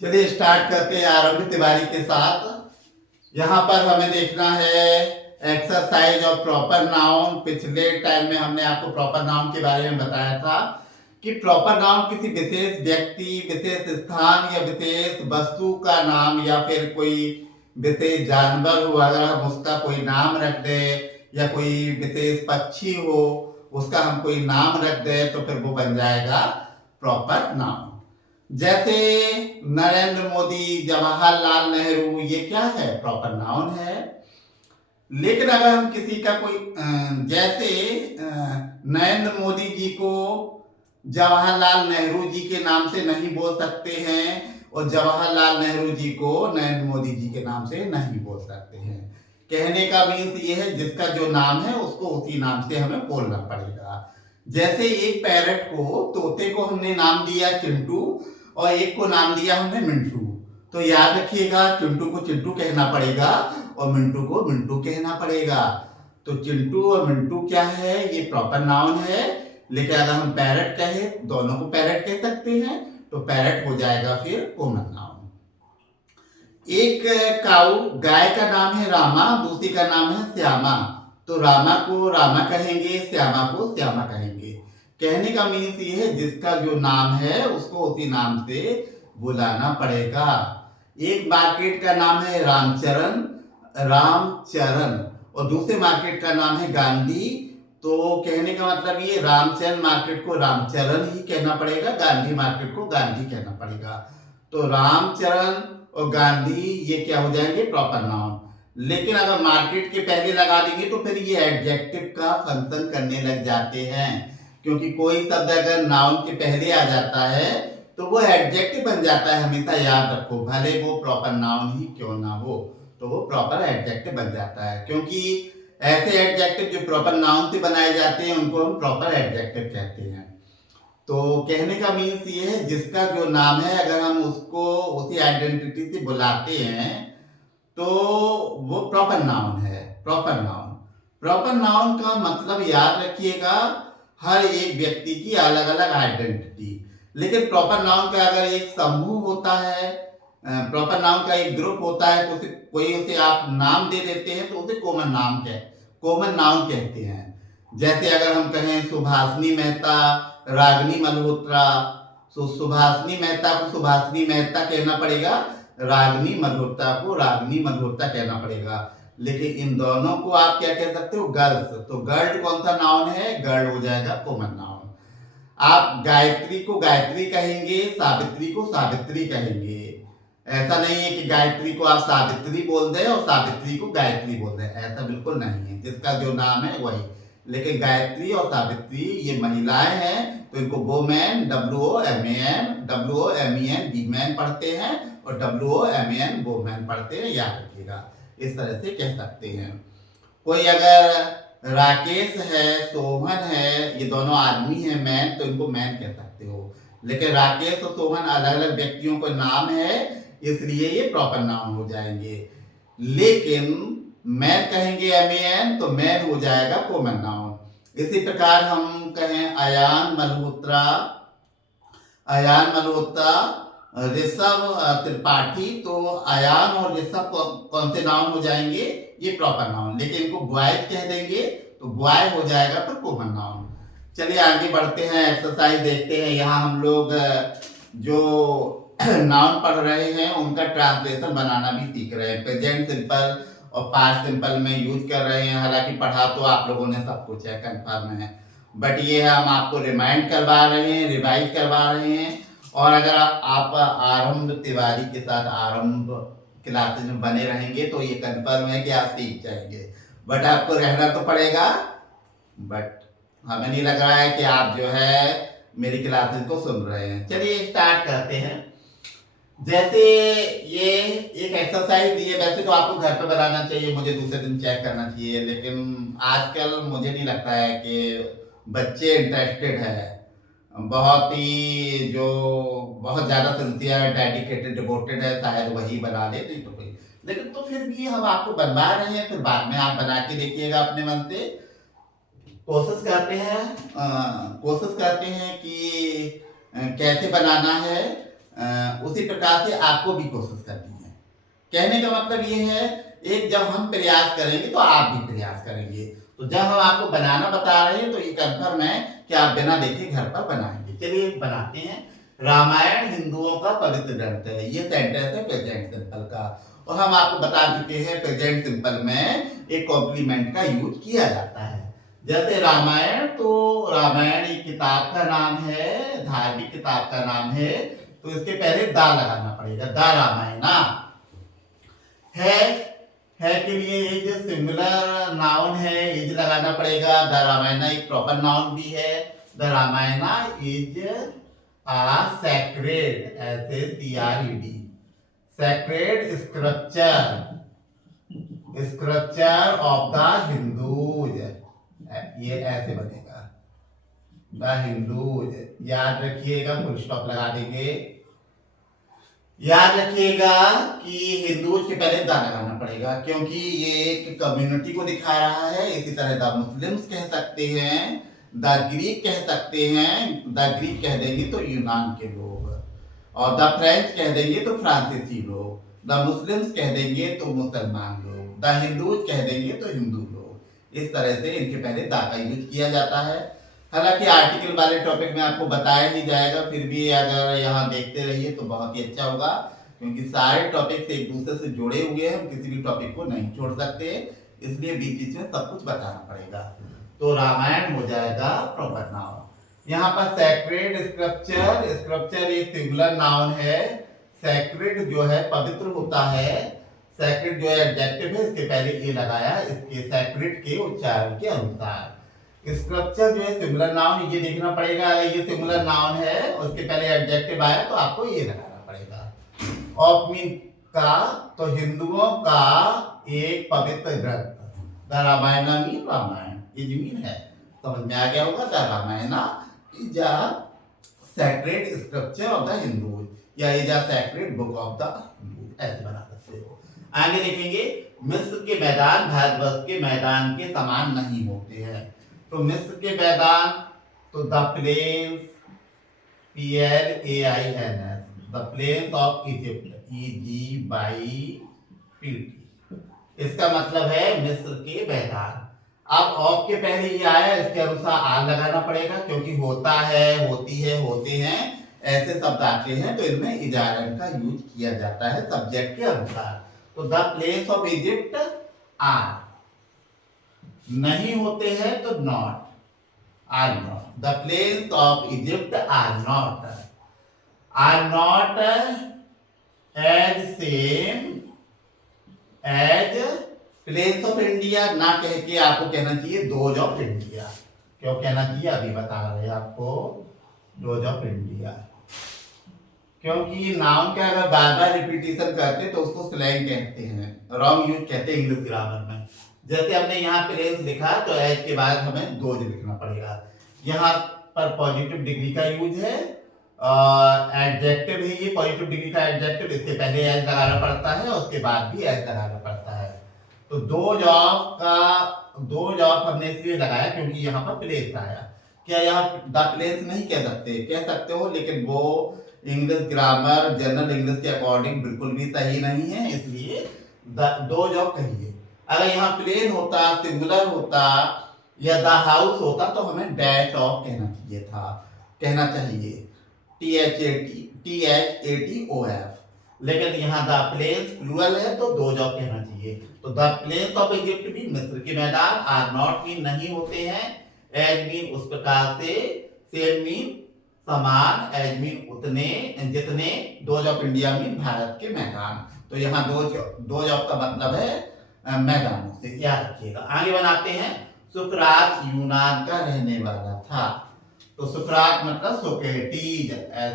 चलिए स्टार्ट करते हैं आरंभ तिवारी के साथ। यहाँ पर हमें देखना है एक्सरसाइज ऑफ प्रॉपर नाउन। पिछले टाइम में हमने आपको प्रॉपर नाउन के बारे में बताया था कि प्रॉपर नाउन किसी विशेष व्यक्ति, विशेष स्थान या विशेष वस्तु का नाम या फिर कोई विशेष जानवर हो, अगर हम उसका कोई नाम रख दें या कोई विशेष पक्षी हो उसका हम कोई नाम रख दें तो फिर वो बन जाएगा प्रॉपर नाउन। जैसे नरेंद्र मोदी, जवाहरलाल नेहरू, ये क्या है? प्रॉपर नाउन है। लेकिन अगर हम किसी का कोई जैसे नरेंद्र मोदी जी को जवाहरलाल नेहरू जी के नाम से नहीं बोल सकते हैं और जवाहरलाल नेहरू जी को नरेंद्र मोदी जी के नाम से नहीं बोल सकते हैं। कहने का मीन्स ये है जिसका जो नाम है उसको उसी नाम से हमें बोलना पड़ेगा। जैसे एक पैरट को, तोते को हमने नाम दिया चिंटू और एक को नाम दिया हमने मिंटू, तो याद रखिएगा चिंटू को चिंटू कहना पड़ेगा और मिंटू को मिंटू कहना पड़ेगा। तो चिंटू और मिंटू क्या है? ये प्रॉपर नाउन है। लेकिन अगर हम पैरट कहें, दोनों को पैरट कह सकते हैं, तो पैरट हो जाएगा फिर कॉमन नाउन। एक काऊ, गाय का नाम है रामा, दूसरी का नाम है श्यामा, तो रामा को रामा कहेंगे, श्यामा को श्यामा कहेंगे। कहने का मीन्स ये है जिसका जो नाम है उसको उसी नाम से बुलाना पड़ेगा। एक मार्केट का नाम है रामचरण, रामचरण, और दूसरे मार्केट का नाम है गांधी, तो कहने का मतलब ये रामचरण मार्केट को रामचरण ही कहना पड़ेगा, गांधी मार्केट को गांधी कहना पड़ेगा। तो रामचरण और गांधी ये क्या हो जाएंगे? Proper noun. लेकिन अगर मार्केट के पहले लगा देंगे तो फिर ये एडजेक्टिव का फंक्शन करने लग जाते हैं, क्योंकि कोई शब्द अगर नाउन के पहले आ जाता है तो वो एडजेक्टिव बन जाता है। हमेशा याद रखो, भले वो प्रॉपर नाउन ही क्यों ना हो, तो वो प्रॉपर एडजेक्टिव बन जाता है। क्योंकि ऐसे एडजेक्टिव जो प्रॉपर नाउन से बनाए जाते हैं उनको हम प्रॉपर एडजेक्टिव कहते हैं। तो कहने का मीन्स ये है जिसका जो नाम है अगर हम उसको उसी आइडेंटिटी से बुलाते हैं तो वो प्रॉपर नाउन है। प्रॉपर नाउन, प्रॉपर नाउन का मतलब याद रखिएगा हर एक व्यक्ति की अलग अलग आइडेंटिटी। लेकिन प्रॉपर नाउन का अगर एक समूह होता है, प्रॉपर नाउन का एक ग्रुप होता है, तो कोई उसे आप नाम दे देते हैं तो उसे कॉमन नाउन कहते हैं। जैसे अगर हम कहें सुभाषिनी मेहता, रागिनी मल्होत्रा, तो सुभाषिनी मेहता को सुभाषिनी मेहता कहना पड़ेगा, रागिनी मल्होत्रा को रागिनी मल्होत्रा कहना पड़ेगा। लेकिन इन दोनों को आप क्या कह सकते हो? गर्ल्स, तो गर्ल कौन सा नाउन है? गर्ल हो जाएगा कॉमन नाउन। आप गायत्री को गायत्री कहेंगे, सावित्री को सावित्री कहेंगे। ऐसा नहीं है कि गायत्री को आप सावित्री बोल दें और सावित्री को गायत्री बोल दें, ऐसा बिल्कुल नहीं है। जिसका जो नाम है वही। लेकिन गायत्री और सावित्री ये महिलाएं हैं तो इनको वोमेन, WOMAN वीमेन पढ़ते हैं और WOMAN वोमेन पढ़ते हैं, याद रखिएगा। इस तरह से कह सकते हैं। कोई अगर राकेश है, सोहन है, ये दोनों आदमी हैं मैन, तो इनको मैन कह सकते हो। लेकिन राकेश और सोहन अलग अलग व्यक्तियों का नाम है, इसलिए ये प्रॉपर नाउन हो जाएंगे। लेकिन मैन कहेंगे MAN तो मैन हो जाएगा कॉमन नाउन। इसी प्रकार हम कहें अयान मल्होत्रा, ऋषभ त्रिपाठी, तो अयान और ऋषभ कौन से नाउन हो जाएंगे? ये प्रॉपर नाउन। लेकिन इनको बॉयज कह देंगे तो बॉय हो जाएगा फिर कॉमन नाउन। चलिए आगे बढ़ते हैं, एक्सरसाइज देखते हैं। यहाँ हम लोग जो नाउन पढ़ रहे हैं उनका ट्रांसलेशन बनाना भी सीख रहे हैं। प्रेजेंट सिंपल और पास्ट सिंपल में यूज कर रहे हैं। हालांकि पढ़ा तो आप लोगों ने सब कुछ है, कंफर्म है, बट ये हम आपको रिमाइंड करवा रहे हैं, रिवाइज करवा रहे हैं। और अगर आप आरंभ तिवारी के साथ आरंभ क्लासेस में बने रहेंगे तो ये कंफर्म है कि आप सीख जाएंगे। बट आपको रहना तो पड़ेगा, बट हमें नहीं लग रहा है कि आप जो है मेरी क्लासेस को सुन रहे हैं। चलिए स्टार्ट करते हैं। जैसे ये एक एक्सरसाइज दी है, वैसे तो आपको घर पे बनाना चाहिए, मुझे दूसरे दिन चेक करना चाहिए, लेकिन आजकल मुझे नहीं लगता है कि बच्चे इंटरेस्टेड है। बहुत ही जो बहुत ज़्यादा सिंसियर, डेडिकेटेड, डिवोटेड है, शायद वही बना ले तो कोई। लेकिन तो फिर भी हम आपको बनवा रहे हैं, फिर बाद में आप बना के देखिएगा अपने मन से। कोशिश करते हैं कि कैसे बनाना है। उसी प्रकार से आपको भी कोशिश करनी है। कहने का मतलब ये है, एक जब हम प्रयास करेंगे तो आप भी प्रयास करेंगे। तो जब हम आपको बनाना बता रहे हैं तो ये कंफर्म है कि आप बिना देखे घर पर बनाएंगे। चलिए बनाते हैं। रामायण हिंदुओं का पवित्र ग्रंथ है, ये सेंटेंस है प्रेजेंट सिंपल का। और हम आपको बता चुके हैं प्रेजेंट सिंपल में एक कॉम्प्लीमेंट का यूज किया जाता है। जैसे रामायण, तो रामायण एक किताब का नाम है, धार्मिक किताब का नाम है, तो इसके पहले दा लगाना पड़ेगा, दा रामायणा। है के लिए इज सिंगुलर नाउन है, इज लगाना पड़ेगा। द रामायणा एक प्रॉपर नाउन भी है। The Ramayana is a sacred, SACRED, sacred scripture of the Hindus, ये ऐसे बनेगा, द हिंदूज। याद रखिएगा, फुल स्टॉप लगा देंगे। याद रखिएगा कि हिंदूज के पहले द लगाना पड़ेगा, क्योंकि ये एक कम्युनिटी को दिखा रहा है। इसी तरह द मुस्लिम्स कह सकते हैं, द ग्रीक कह सकते हैं। द ग्रीक कह देंगे तो यूनान के लोग, और द फ्रेंच कह देंगे तो फ्रांसीसी लोग, द मुस्लिम्स कह देंगे तो मुसलमान लोग, द हिंदूज कह देंगे तो हिंदू लोग। इस तरह से इनके पहले द का यूज किया जाता है। हालांकि आर्टिकल वाले टॉपिक में आपको बताया नहीं जाएगा, फिर भी अगर यहाँ देखते रहिए तो बहुत ही अच्छा होगा, क्योंकि सारे टॉपिक एक दूसरे से जुड़े हुए हैं, हम किसी भी टॉपिक को नहीं छोड़ सकते, इसलिए बीच बीच में सब कुछ बताना पड़ेगा। तो रामायण हो जाएगा प्रॉपर नाउन। यहाँ पर सैक्रेड स्क्रिप्चर एक सिंगुलर नाउन है। सैक्रेड जो है पवित्र होता है, सैक्रेड जो है एडजेक्टिव है, इसके पहले ये लगाया इसके सैक्रेड के उच्चारण के अनुसार। स्क्रिप्चर जो है सिंगुलर नाउन, ये देखना पड़ेगा, अगर ये सिंगुलर नाउन है और उसके पहले एडजेक्टिव आया तो आपको ये लगाना पड़ेगा। ऑफ मीन का, तो हिंदुओं का एक पवित्र ग्रंथ, the Ramayana mean Ramayana, is mean है, समझ में आ गया होगा। The Ramayana is a sacred scripture of the Hindus, या is a sacred book of the Hindus, ऐसे बना सकते हो। आगे देखेंगे, मिस्र के मैदान भारतवर्ष के मैदान के समान नहीं होते हैं। तो मिस्र के मैदान, तो the plains, PLAINS, the plains of Egypt, EGYPT, इसका मतलब है मिस्र के मैदान। अब ऑफ के पहले ये आया, इसके अनुसार आर लगाना पड़ेगा, क्योंकि होता है, होती है, होते हैं, ऐसे शब्द आते हैं तो इनमें इजारन का यूज किया जाता है सब्जेक्ट के अनुसार। तो the place of Egypt are, नहीं होते हैं तो not, are not. The place of Egypt are not as same as place of India. ना कह के आपको कहना चाहिए दोज ऑफ इंडिया। क्यों कहना चाहिए, अभी बता रहे हैं आपको, दोज ऑफ इंडिया, क्योंकि नाउन का अगर बार बार रिपीटिशन करते तो उसको स्लैंग कहते हैं, रॉन्ग यूज कहते हैं इंग्लिश ग्रामर में। जैसे हमने यहाँ प्लेस लिखा तो एज के बाद हमें दोज लिखना पड़ेगा। यहाँ पर पॉजिटिव डिग्री का यूज है, एडजेक्टिव है ये, पॉजिटिव डिग्री का एडजेक्टिव, इसके पहले एज लगाना पड़ता है और उसके बाद भी एज लगाना पड़ता है। तो दोज ऑफ हमने इसलिए लगाया क्योंकि यहाँ पर प्लेस आया। क्या यहाँ द प्लेस नहीं कह सकते हो, लेकिन वो इंग्लिश ग्रामर जनरल इंग्लिश के अकॉर्डिंग बिल्कुल भी सही नहीं है, इसलिए दोज ऑफ कहिए। अगर यहाँ प्लेन होता, सिंगुलर होता या द हाउस होता तो हमें डैश ऑफ कहना चाहिए, THATOF, लेकिन यहाँ द प्लेन्स प्लूरल है तो दोज ऑफ कहना चाहिए। तो द प्लेन्स ऑफ इजिप्ट भी, मिस्र के मैदान, आर नॉट मीन नहीं होते हैं, एज मीन उस प्रकार से, सेम मीन समान, एज मीन उतने जितने, those of India mean Bharat के मैदान। तो यहाँ दोज ऑफ का मतलब है मैदानों से, याद रखिएगा। आगे बनाते हैं, सुकरात यूनान का रहने वाला था। तो सुकरात मतलब सोक्रेटीज,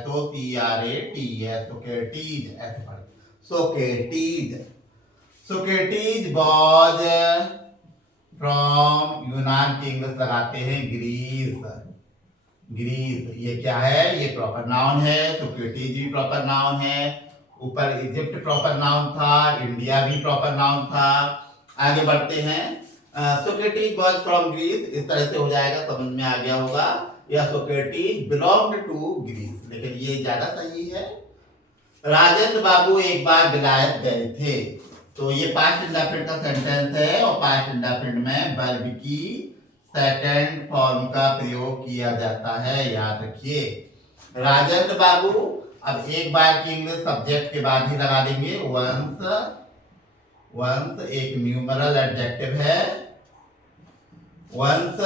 SOCRATES, सोक्रेटीज, ऐसे पढ़े, सोक्रेटीज वॉज फ्रॉम यूनान के इंग्लिश लगाते हैं ग्रीस। ये क्या है, ये प्रॉपर नाउन है, सोक्रेटीज भी प्रॉपर नाउन है, ऊपर इजिप्ट प्रॉपर नाउन था, इंडिया भी प्रॉपर नाउन था। आगे बढ़ते हैं, सोक्रेटीज वॉज फ्रॉम ग्रीस, इस तरह से हो जाएगा, समझ में आ गया होगा, या सोक्रेटीज बिलोंग्ड टू ग्रीस, लेकिन ये ज्यादा सही है, राजेंद्र बाबू एक बार विलायत गए थे। तो ये पास्ट इंडेफिनिट का सेंटेंस है और पास्ट इंडेफिनिट में वर्ब की सेकंड फॉर्म का प्रयोग किया जाता है, याद रखिए। राजेंद्र बाबू, अब एक बार की इंग्लिश सब्जेक्ट के बाद ही लगा देंगे। वंस एक न्यूमरल एडजेक्टिव है। वंस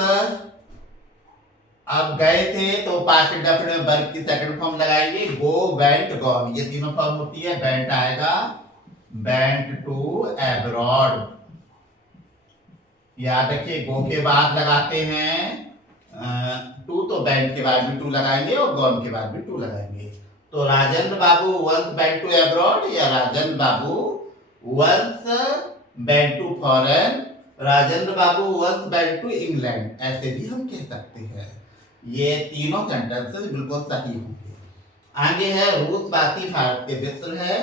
अब गए थे तो पास्ट इंडेफिनिट में वर्ब की सेकंड फॉर्म लगाएंगे। गो, वेंट, गॉन, ये तीनों फॉर्म होती है। वेंट आएगा, वेंट टू एब्रॉड, याद रखिए। गो के बाद लगाते हैं टू, तो वेंट के बाद भी टू लगाएंगे और गॉन के बाद भी टू लगाएंगे। तो Rajendra Babu once went to abroad या Rajendra Babu once went to foreign, Rajendra Babu once went to England, ऐसे भी हम कह सकते हैं। ये तीनों सेंटेंसेस बिल्कुल सही होंगे। आगे है रूसवासी भारत के मित्र है।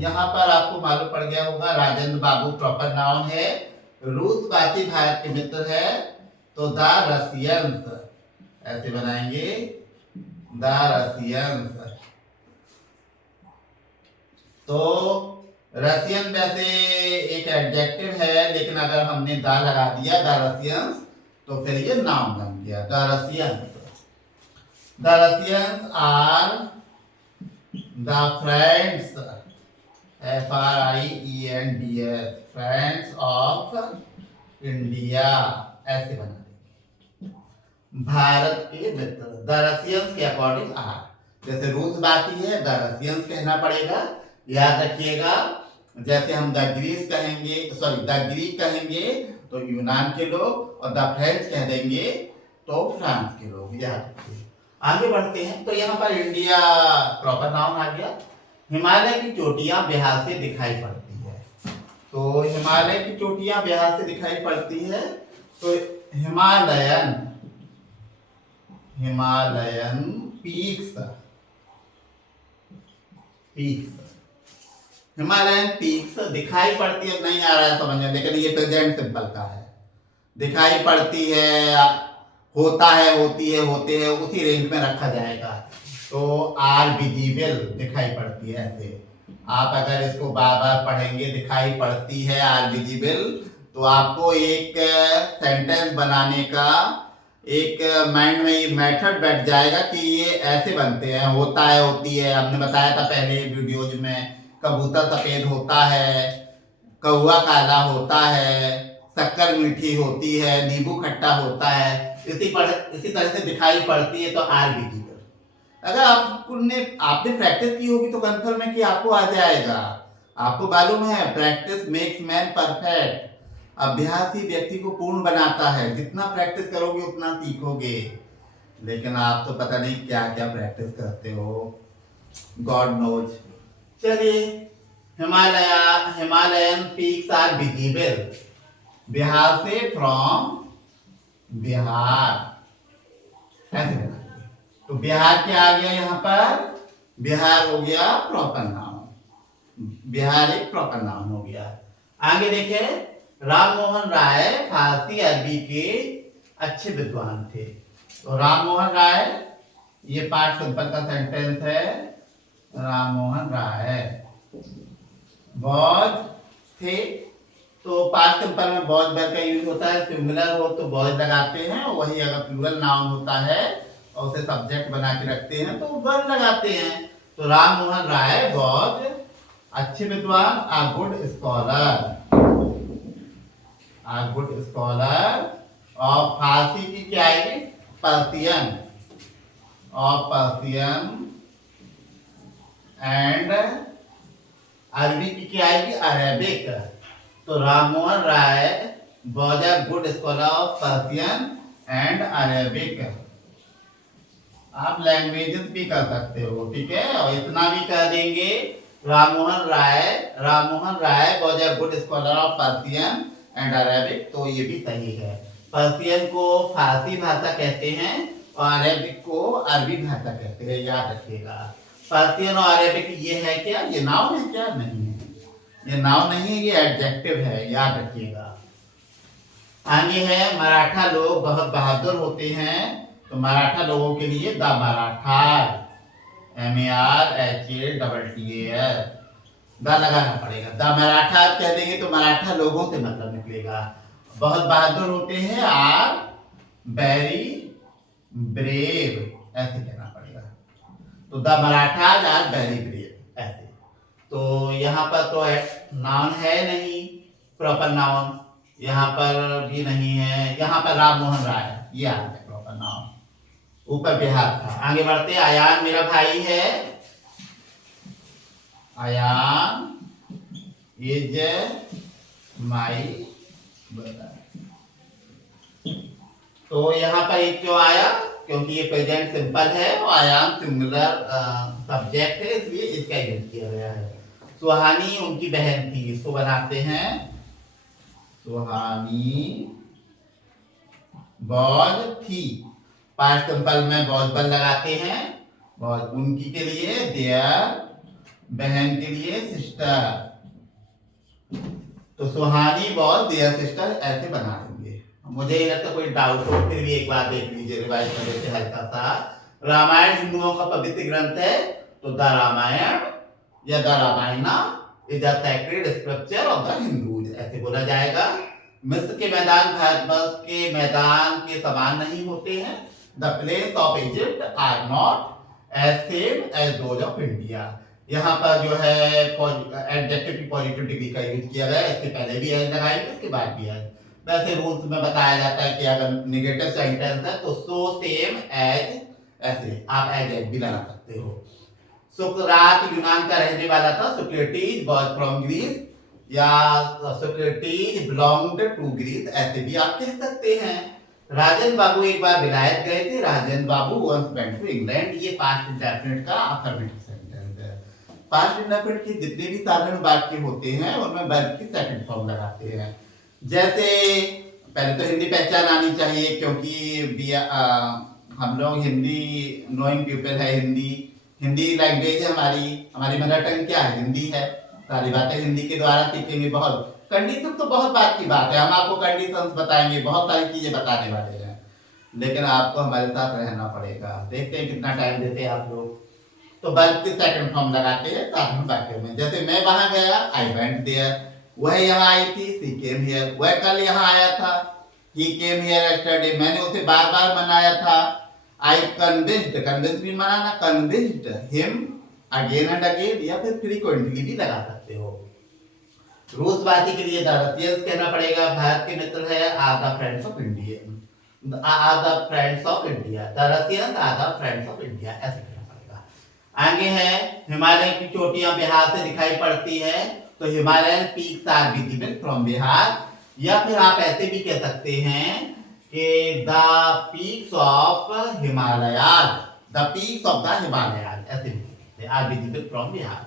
यहाँ पर आपको मालूम पड़ गया होगा राजेंद्र बाबू प्रॉपर नाउन है, रूसवासी भारत के मित्र है तो द रशियंस, ऐसे बनाएंगे द रशियंस। तो रशियन वैसे एक एडजेक्टिव है, लेकिन अगर हमने द लगा दिया द रशियंस तो फिर ये नाउन बन गया the Russians. The Russians are the friends, FRIENDS, friends of India, ऐसे बना देंगे। भारत के मित्र द रशियंस के अकॉर्डिंग आर, जैसे रूसवासी है द रशियंस कहना पड़ेगा, याद रखिएगा। जैसे हम द ग्रीस कहेंगे, सॉरी द ग्रीक कहेंगे तो यूनान के लोग, और द फ्रेंच कह देंगे तो फ्रांस के लोग, याद रखिए। आगे बढ़ते हैं। तो यहाँ पर इंडिया प्रॉपर नाउन आ गया। हिमालय की चोटियां बिहार से दिखाई पड़ती है। तो हिमालय की चोटियां बिहार से दिखाई पड़ती है तो Himalayan, Himalayan peaks, Himalayan peaks दिखाई पड़ती है, नहीं आ रहा है समझ में, लेकिन ये प्रेजेंट सिंपल का है। दिखाई पड़ती है, होता है, होती है, होते हैं, उसी रेंज में रखा जाएगा। तो आर विजिबल, दिखाई पड़ती है, ऐसे आप अगर इसको बार बार पढ़ेंगे, दिखाई पड़ती है आर विजिबल, तो आपको एक सेंटेंस बनाने का एक माइंड में ये मेथड बैठ जाएगा कि ये ऐसे बनते हैं। होता है, होती है, हमने बताया था पहले वीडियोज में। कबूतर सफेद होता है, कौवा काला होता है, शक्कर मीठी होती है, नींबू खट्टा होता है, इसी तरह से दिखाई पड़ती है तो आर विजिबल। अगर आपने प्रैक्टिस की होगी तो कंफर्म है कि आपको आ जाएगा। आपको मालूम है प्रैक्टिस मेक्स मैन परफेक्ट, अभ्यास ही व्यक्ति को पूर्ण बनाता है। जितना प्रैक्टिस करोगे उतना सीखोगे, लेकिन आप तो पता नहीं क्या क्या प्रैक्टिस करते हो, गॉड नोज। चलिए, Himalayan peaks are visible Bihar से, फ्रॉम बिहार, ऐसे बना। तो बिहार क्या आ गया यहाँ पर, बिहार हो गया प्रॉपर नाउन, बिहार एक प्रॉपर नाउन हो गया। आगे देखे, राम मोहन राय फारसी अरबी के अच्छे विद्वान थे। तो राम मोहन राय, ये पार्ट सिंपल का सेंटेंस है। राम मोहन राय बौद्ध थे, तो पास्ट सिंपल में बौद्ध वर्ब का यूज होता है। सिंगुलर हो तो बौद्ध लगाते हैं, वही अगर प्लूरल नाउन होता है और उसे सब्जेक्ट बना के रखते हैं तो वर्ब लगाते हैं। तो राम मोहन राय बौद्ध अच्छे विद्वान, आ गुड स्कॉलर, आ गुड स्कॉलर। और फारसी की क्या आएगी, पर्सियन, और पर्सियन। एंड अरबी की क्या आएगी, अरेबिक। तो Ram Mohan Roy was a good scholar of Persian and Arabic. आप लैंग्वेजेस भी कर सकते हो, ठीक है। और इतना भी कह देंगे, Ram Mohan Roy was a good scholar of Persian and Arabic, तो ये भी सही है। पर्सियन को फारसी भाषा कहते हैं और अरेबिक को अरबी भाषा कहते हैं, याद रखिएगा। पर्सियन और अरेबिक ये है क्या, ये नाउन है क्या, नहीं है, ये नाउन नहीं है, ये एडजेक्टिव है, याद रखिएगा। आगे है, मराठा लोग बहुत बहादुर होते हैं। तो मराठा लोगों के लिए द मराठास, MARHATTAS, द लगाना पड़ेगा। द मराठा कह देंगे तो मराठा लोगों से मतलब निकलेगा। बहुत बहादुर होते हैं, आर वेरी ब्रेव, ऐसे कहना पड़ेगा। तो the Marathas are very brave, ऐसे। तो यहाँ पर तो नाउन है नहीं, प्रॉपर नाउन यहाँ पर भी नहीं है। यहाँ पर राम मोहन राय, ये आ गया प्रॉपर नाउन, ऊपर बिहार था। आगे बढ़ते, अयान मेरा भाई है, अयान इज माई ब्रदर। तो यहाँ पर एक क्यों आया, क्योंकि ये प्रेजेंट सिंपल है और अयान सिंगुलर सब्जेक्ट है, इसलिए इसका यूज किया गया है। सुहानी उनकी बहन थी, इसको बनाते हैं सुहानी बॉज थी। पास्ट सिंपल में बॉज लगाते हैं, बॉज उनकी के लिए, देयर बहन के लिए सिस्टर। तो सुहानी बॉज देयर सिस्टर ऐसे बना देंगे। मुझे नहीं लगता कोई डाउट हो, फिर भी एक बार देख लीजिए, रिवाइज कर लेते हल्का सा। रामायण हिंदुओं का पवित्र ग्रंथ है, तो द रामायण या the Ramayana is the sacred scripture of the Hindus, ऐसे बोला जाएगा। मिस्र के मैदान भारतवर्ष के मैदान के समान नहीं होते हैं। The plains of Egypt are not as same as those of India. यहाँ पर जो है एडजेक्टिव की पॉजिटिव डिग्री का यूज किया गया है, इसके पहले भी एज लगाएंगे, इसके बाद भी एज। वैसे रूल्स में बताया जाता है कि अगर निगेटिव सेंटेंस है तो सो सेम एज, ऐसे आप एज भी लगा सकते हो। सुकरात यूनान का रहने वाला था, सोक्रेटिस वाज फ्रॉम ग्रीस, या सोक्रेटिस बिलोंग्ड टू ग्रीस, ऐसे भी आप कह सकते हैं। राजन बाबू एक बार विलायत गए थे, राजन बाबू वंस वेंट टू इंग्लैंड, ये पास्ट इंडेफिनिट का अफर्मेटिव सेंटेंस है। पास्ट इंडेफिनिट के जितने भी साधारण वाक्य होते हैं उनमें वर्ब की सेकंड फॉर्म लगाते हैं। जैसे पहले तो हिंदी पहचान आनी चाहिए, क्योंकि हम लोग हिंदी नोइंग पीपल है, हिंदी लैंग्वेज है हमारी मदर टंग क्या है, हिंदी है। सारी बातें हिंदी के द्वारा सीखेंगे। बहुत कंडीशन तो बहुत बात की बात है, हम आपको कंडीशंस बताएंगे, बहुत सारी चीजें बताने वाले हैं, लेकिन आपको हमारे साथ रहना पड़ेगा। देखते हैं कितना टाइम देते हैं आप लोग। तो वर्ब की सेकंड फॉर्म लगाते हैं साधारण वाक्यों में। जैसे मैं वहां गया, आई वेंट देयर, वह यहाँ आई थी, शी केम हियर, वह कल यहाँ आया था, ही केम हियर यस्टरडे, मैंने उसे बार बार मनाया था। आई कन्विंस्ड, कन्विंस भी मनाना, convinced him again and again, या फिर फ्रीक्वेंटली भी लगा सकते हो। रूसवासी के लिए द रशियंस कहना पड़ेगा, भारत के मित्र है, are the friends of India, are the friends of India, the Russians are the friends of India, ऐसे कहना पड़ेगा। आगे है, हिमालय की चोटियां बिहार से दिखाई पड़ती है, तो Himalayan peaks are visible from Bihar, या फिर आप ऐसे भी कह सकते हैं कि the peaks of Himalayas, the peaks of the Himalayas, ऐसे भी are visible from Bihar.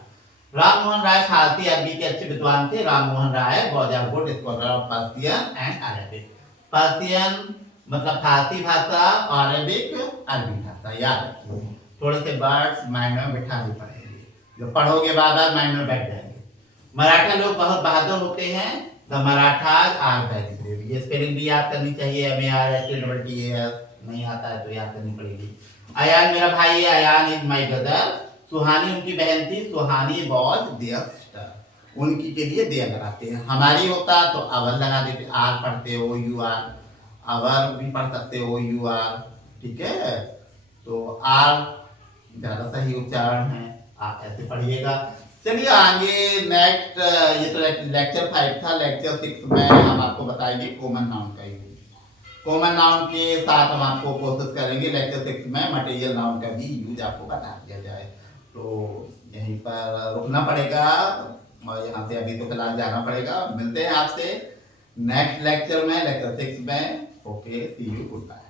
Ram Mohan Roy फारसी अरबी के अच्छे विद्वान थे। Ram Mohan Roy was a good scholar of Persian and Arabic. Persian मतलब फारसी भाषा, अरेबिक अरबी भाषा, याद रखिए। थोड़े से वर्ड्स माइंड में बिठाने पड़ेंगे, जो पढ़ोगे बार बार माइंड में बैठ जाएंगे। मराठा लोग बहुत बहादुर होते हैं, the Marathas are very brave, ये स्पेलिंग भी याद करनी चाहिए। MARHATTAS नहीं आता है तो याद करनी पड़ेगी। अयान मेरा भाई है, अयान इज माई ब्रदर। सुहानी उनकी बहन थी, सुहानी वॉज देयर सिस्टर, उनकी के लिए देयर लगाते हैं। हमारी होता तो अवर लगा देते, आर पढ़ते हो यू आर, अवर भी पढ़ सकते हो यू आर, ठीक है। तो आर ज्यादा सही उच्चारण है, आप ऐसे पढ़िएगा। चलिए आगे नेक्स्ट, ये तो लेक्चर 5 था। लेक्चर 6 में हम आपको बताएंगे कॉमन नाउन का यूज। कॉमन नाउन के साथ हम आपको कोशिश करेंगे लेक्चर 6 में मटेरियल नाउन का भी यूज आपको बता दिया जाए। तो यहीं पर रुकना पड़ेगा और यहाँ से अभी तो फिलहाल जाना पड़ेगा। मिलते हैं आपसे नेक्स्ट लेक्चर में, लेक्चर 6 में। Okay, see you, good bye.